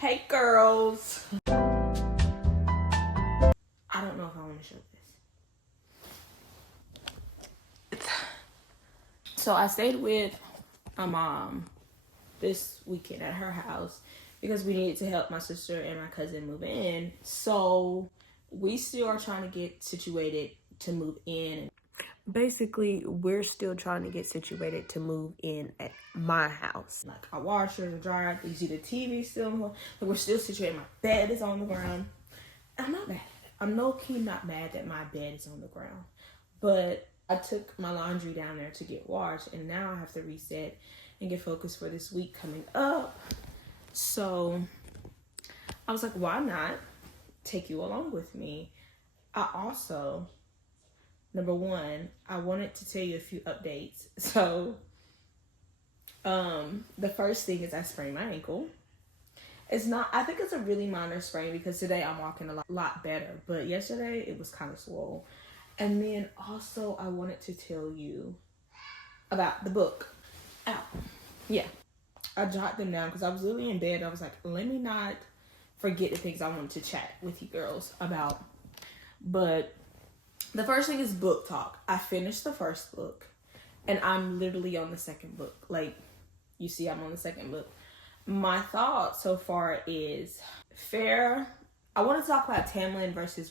Hey girls. I don't know if I want to show this. So I stayed with my mom this weekend at her house because we needed to help my sister and my cousin move in. So we still are trying to get situated to move in. Basically, we're still trying to get situated to move in at my house. Like our washer and dryer, you see the TV still, like we're still situated. My bed is on the ground. I'm not mad. I'm low-key not mad that my bed is on the ground. But I took my laundry down there to get washed, and now I have to reset and get focused for this week coming up. So I was like, why not take you along with me? I also, number one, I wanted to tell you a few updates. So the first thing is I sprained my ankle. It's not, I think it's a really minor sprain because today I'm walking a lot better, but yesterday it was kind of swole. And then also I wanted to tell you about the book. Ow. Yeah, I jotted them down because I was literally in bed. I was like, let me not forget the things I wanted to chat with you girls about. But the first thing is book talk. I finished the first book and I'm literally on the second book. Like, you see, I'm on the second book. My thought so far is fair. I want to talk about Tamlin versus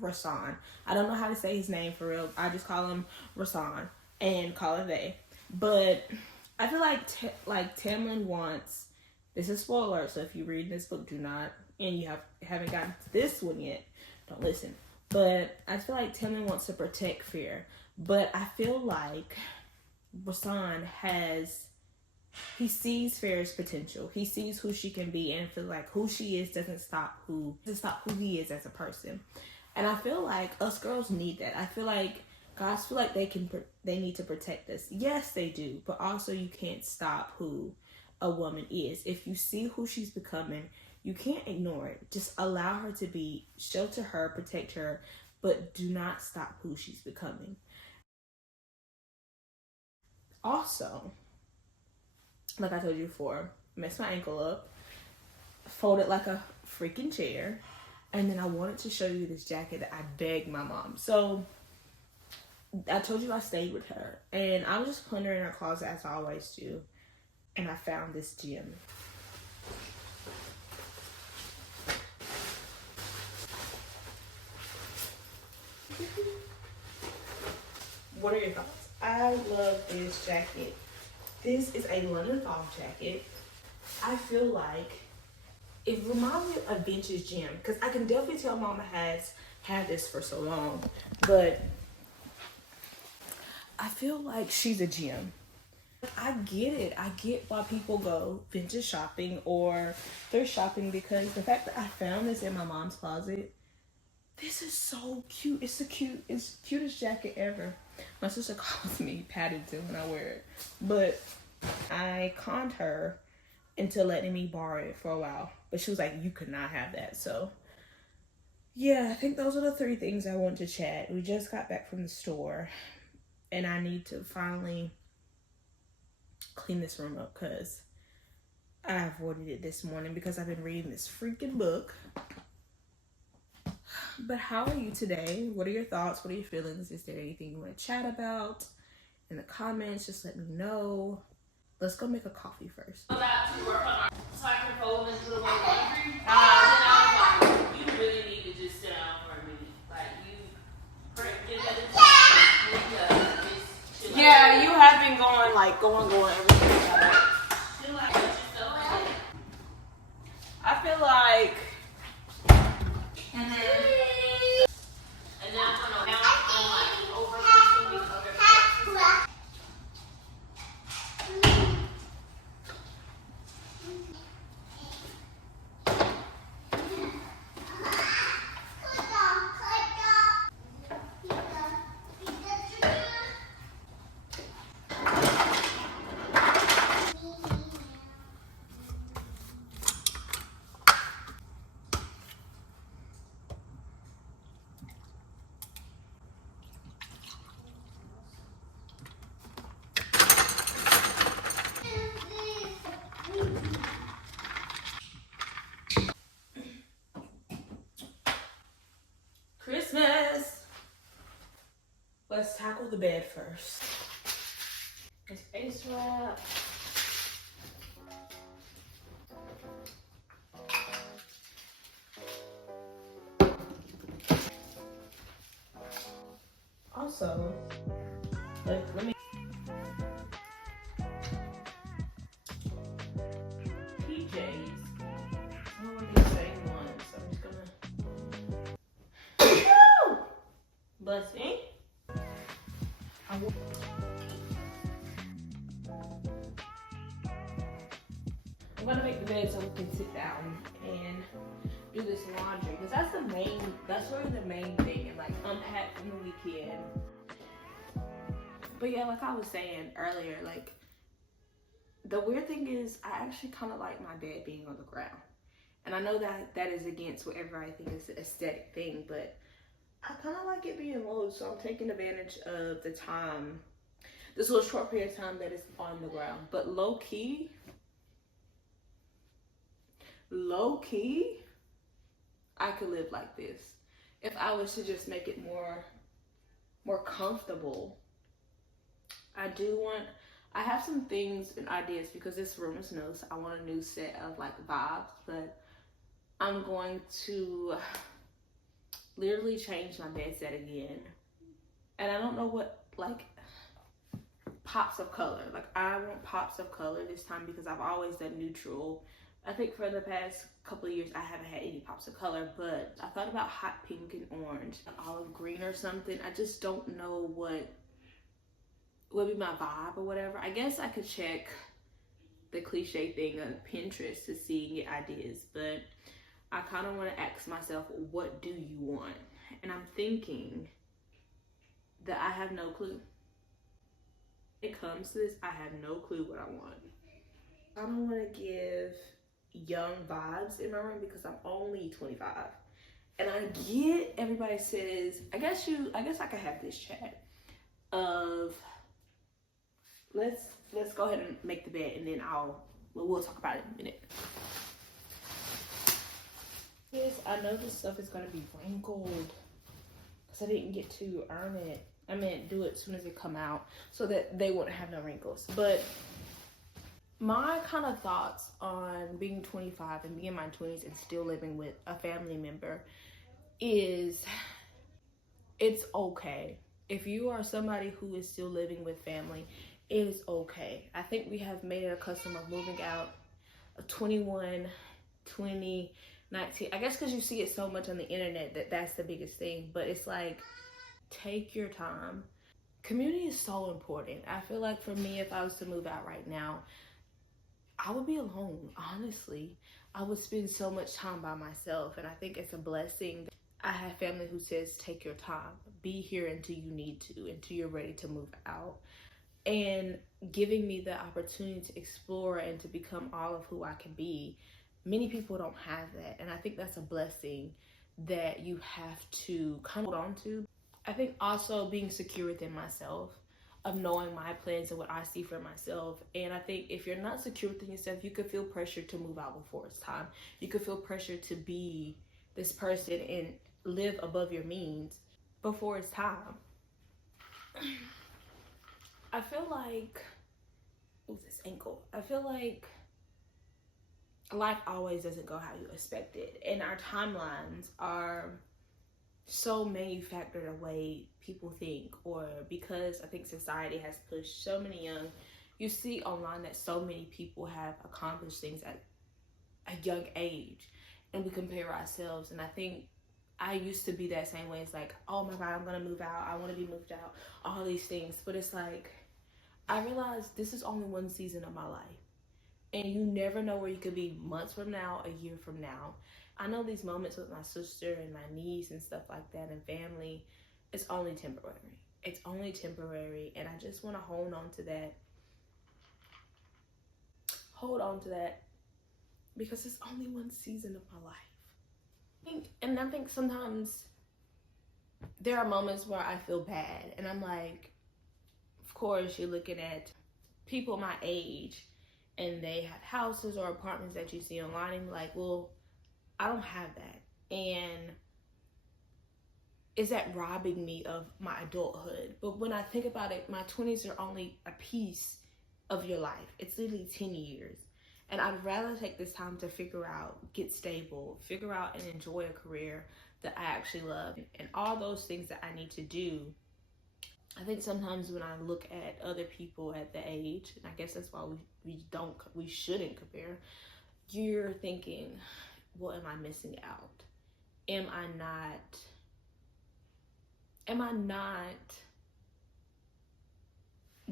Rasan. I don't know how to say his name for real. I just call him Rasan and call it they. But I feel like Tamlin wants. This is spoiler, so if you read this book, do not, and you haven't gotten to this one yet, don't listen. But I feel like Tamlin wants to protect Fair, but I feel like Rasan he sees Fair's potential. He sees who she can be, and feel like who she is doesn't stop who he is as a person. And I feel like us girls need that. I feel like guys feel like they need to protect us. Yes, they do, but also you can't stop who a woman is. If you see who she's becoming, you can't ignore it. Just allow her to be, shelter her, protect her, but do not stop who she's becoming. Also, like I told you before, messed my ankle up, folded like a freaking chair, and then I wanted to show you this jacket that I begged my mom. So I told you I stayed with her, and I was just putting her in her closet as I always do, and I found this gem. What are your thoughts? I love this jacket. This is a London Fog jacket. I feel like it reminds me of a vintage gem because I can definitely tell Mama has had this for so long, but I feel like she's a gem. I get it. I get why people go vintage shopping or thrift shopping because the fact that I found this in my mom's closet, this is so cute. It's the cutest jacket ever. My sister calls me Paddington when I wear it, but I conned her into letting me borrow it for a while, but she was like, you could not have that. So yeah, I think those are the three things I want to chat. We just got back from the store and I need to finally clean this room up because I avoided it this morning because I've been reading this freaking book. But how are you today? What are your thoughts? What are your feelings? Is there anything you want to chat about in the comments? Just let me know. Let's go make a coffee first. So I can fold and put away laundry. You really need to just sit down for a minute. Like yeah, you have been going everything. I feel like. And then I'm gonna bounce and like over these other parts. let's tackle the bed first. It's Ace Wrap. Also, like, let me. PJs. I don't want these same ones, so I'm just gonna. Bless me. I'm gonna make the bed so we can sit down and do this laundry, because that's really the main thing, and like unpack from the weekend. But yeah, like I was saying earlier, like the weird thing is I actually kind of like my bed being on the ground. And I know that is against what everybody thinks is an aesthetic thing, but I kind of like it being low, so I'm taking advantage of the time, this little short period of time that it's on the ground. But low key, I could live like this if I was to just make it more comfortable. I have some things and ideas, because this room is new, so I want a new set of like vibes, but I'm going to literally change my bed set again. And I don't know what, like, pops of color. Like, I want pops of color this time, because I've always done neutral. I think for the past couple of years I haven't had any pops of color, but I thought about hot pink and orange, olive green or something. I just don't know what would be my vibe or whatever. I guess I could check the cliche thing on Pinterest to see and get ideas, but I kind of want to ask myself, what do you want? And I'm thinking that I have no clue. When it comes to this, I have no clue what I want. I don't want to give young vibes in my room, because I'm only 25. And I get everybody says, I guess I could have this chat of, let's go ahead and make the bed, and then we'll talk about it in a minute. Yes, I know this stuff is gonna be wrinkled because I didn't get to earn it. I meant do it as soon as it come out so that they wouldn't have no wrinkles. But my kind of thoughts on being 25 and being in my 20s and still living with a family member is, it's okay. If you are somebody who is still living with family, it is okay. I think we have made it a custom of moving out 21, 20, 19. I guess because you see it so much on the internet that's the biggest thing. But it's like, take your time. Community is so important. I feel like for me, if I was to move out right now, I would be alone, honestly. I would spend so much time by myself, and I think it's a blessing. I have family who says, take your time. Be here until you need to, until you're ready to move out. And giving me the opportunity to explore and to become all of who I can be. Many people don't have that, and I think that's a blessing that you have to kind of hold on to. I think also being secure within myself, of knowing my plans and what I see for myself. And I think if you're not secure within yourself, you could feel pressure to move out before it's time. You could feel pressure to be this person and live above your means before it's time. I feel like, this ankle. I feel like life always doesn't go how you expect it. And our timelines are so manufactured a way people think, or because I think society has pushed so many you see online that so many people have accomplished things at a young age, and we compare ourselves. And I think I used to be that same way. It's like, oh my God, I'm gonna move out, I want to be moved out, all these things. But it's like, I realized this is only one season of my life, and you never know where you could be months from now, a year from now. I know these moments with my sister and my niece and stuff like that, and family, it's only temporary. It's only temporary, and I just want to hold on to that. Hold on to that, because it's only one season of my life. I think sometimes there are moments where I feel bad, and I'm like, of course, you're looking at people my age, and they have houses or apartments that you see online, and you're like, well, I don't have that. And is that robbing me of my adulthood? But when I think about it, my 20s are only a piece of your life. It's literally 10 years. And I'd rather take this time to figure out, get stable, figure out and enjoy a career that I actually love, and all those things that I need to do. I think sometimes when I look at other people at the age, and I guess that's why we shouldn't compare, you're thinking, well, am I missing out? Am I not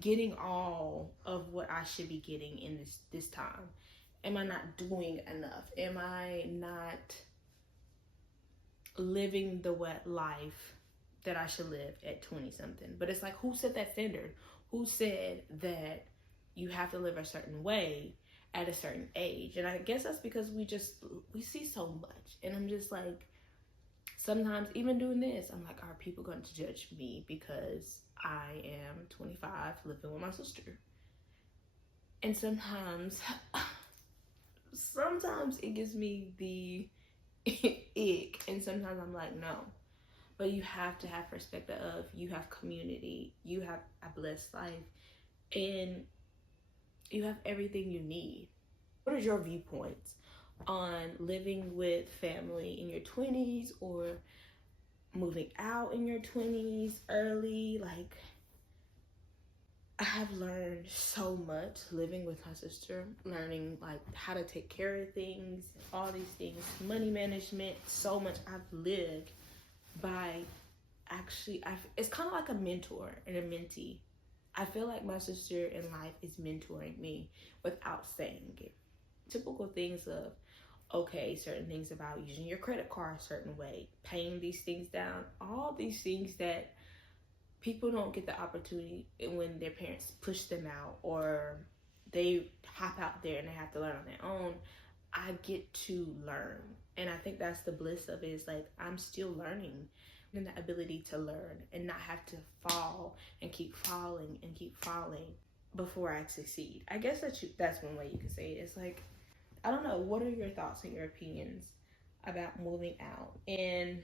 getting all of what I should be getting in this time? Am I not doing enough? Am I not living the wet life that I should live at 20 something? But it's like, who set that standard? Who said that you have to live a certain way at a certain age? And I guess that's because we see so much. And I'm just like, sometimes even doing this, I'm like, are people going to judge me because I am 25 living with my sister? And sometimes it gives me the ick, and sometimes I'm like, no. But you have to have perspective of, you have community, you have a blessed life, and you have everything you need. What are your viewpoints on living with family in your 20s, or moving out in your 20s early? Like, I have learned so much living with my sister, learning like how to take care of things, all these things, money management, so much. I've lived by it's kind of like a mentor and a mentee. I feel like my sister in life is mentoring me without saying it. Typical things of, okay, certain things about using your credit card a certain way, paying these things down, all these things that people don't get the opportunity when their parents push them out, or they hop out there and they have to learn on their own. I get to learn. And I think that's the bliss of it, is like, I'm still learning, and the ability to learn and not have to fall and keep falling and keep falling before I succeed. I guess that's one way you can say it. It's like, I don't know, what are your thoughts and your opinions about moving out? And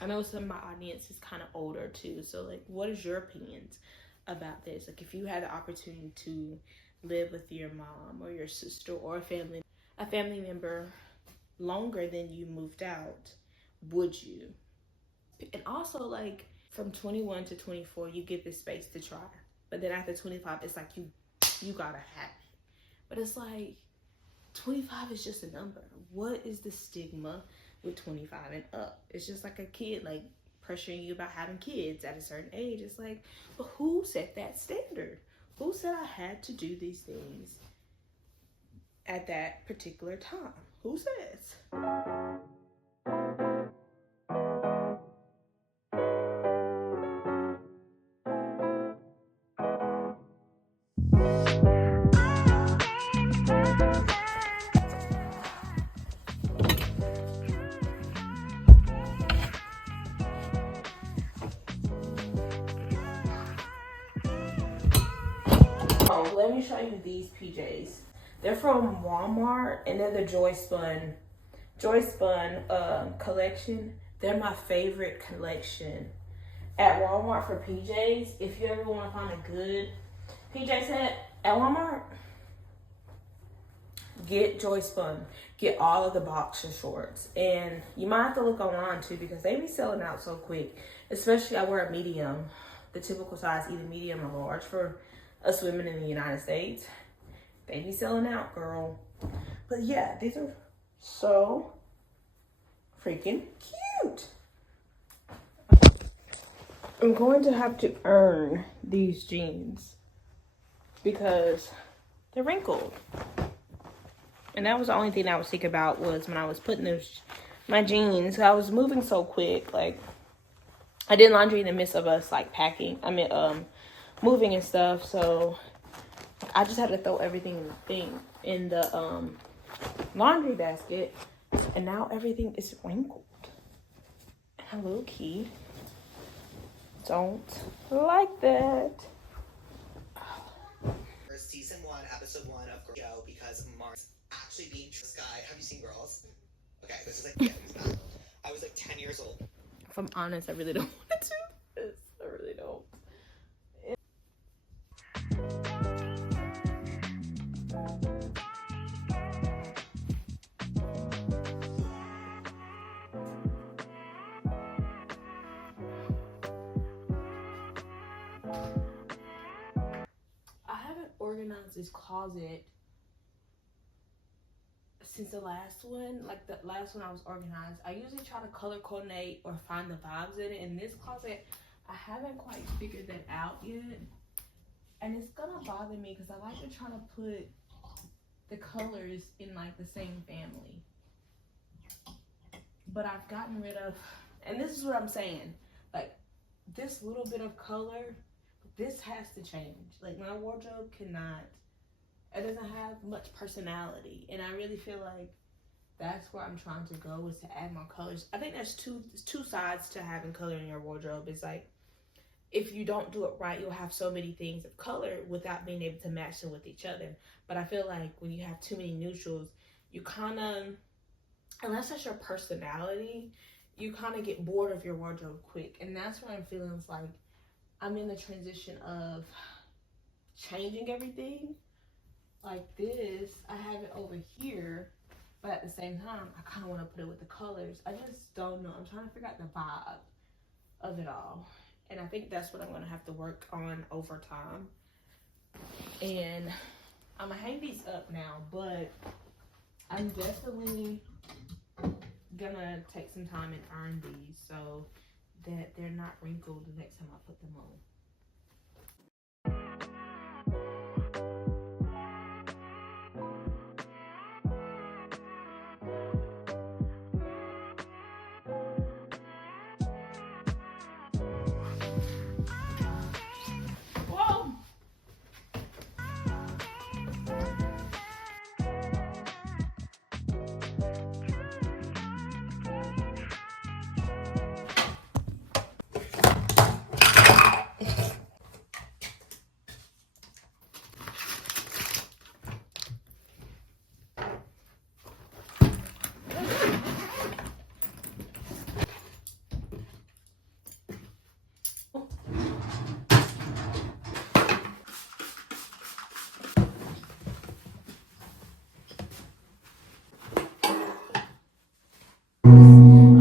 I know some of my audience is kind of older too, so like, what is your opinions about this? Like, if you had the opportunity to live with your mom or your sister or a family member longer than you moved out, would you? And also, like, from 21 to 24, you get this space to try, but then after 25, it's like you gotta have it. But it's like, 25 is just a number. What is the stigma with 25 and up? It's just like a kid, like, pressuring you about having kids at a certain age. It's like, but who set that standard? Who said I had to do these things at that particular time? Who says? Oh, let me show you these PJs. They're from Walmart, and they're the Joy Spun collection. They're my favorite collection at Walmart for PJs. If you ever want to find a good PJ set at Walmart, get Joy Spun. Get all of the boxer shorts. And you might have to look online too, because they be selling out so quick. Especially, I wear a medium, the typical size, either medium or large for us women in the United States. They be selling out, girl. But yeah, these are so freaking cute. I'm going to have to earn these jeans because they're wrinkled. And that was the only thing I was thinking about, was when I was putting my jeans. I was moving so quick. Like, I did laundry in the midst of us, like, moving and stuff. So I just had to throw everything in the laundry basket. And now everything is wrinkled. And I low-key don't like that. Season 1, episode 1 of Girl Show, because Mark's actually being this guy. Have you seen Girls? Okay, this is like, yeah, I was like 10 years old. If I'm honest, I really don't want to do this. I really don't. I haven't organized this closet since the last one. Like the last one I was organized, I usually try to color coordinate or find the vibes in it. In this closet, I haven't quite figured that out yet. And it's gonna bother me because I like to try to put the colors in like the same family. But I've gotten rid of, and this is what I'm saying, like this little bit of color, this has to change. Like my wardrobe cannot, it doesn't have much personality. And I really feel like that's where I'm trying to go, is to add more colors. I think there's two sides to having color in your wardrobe. It's like, if you don't do it right, you'll have so many things of color without being able to match them with each other. But I feel like when you have too many neutrals, you kind of, unless that's your personality, you kind of get bored of your wardrobe quick. And that's where I'm feeling it's like I'm in the transition of changing everything. Like this, I have it over here, but at the same time, I kind of want to put it with the colors. I just don't know. I'm trying to figure out the vibe of it all. And I think that's what I'm going to have to work on over time. And I'm going to hang these up now, but I'm definitely going to take some time and iron these so that they're not wrinkled the next time I put them on.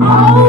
Oh!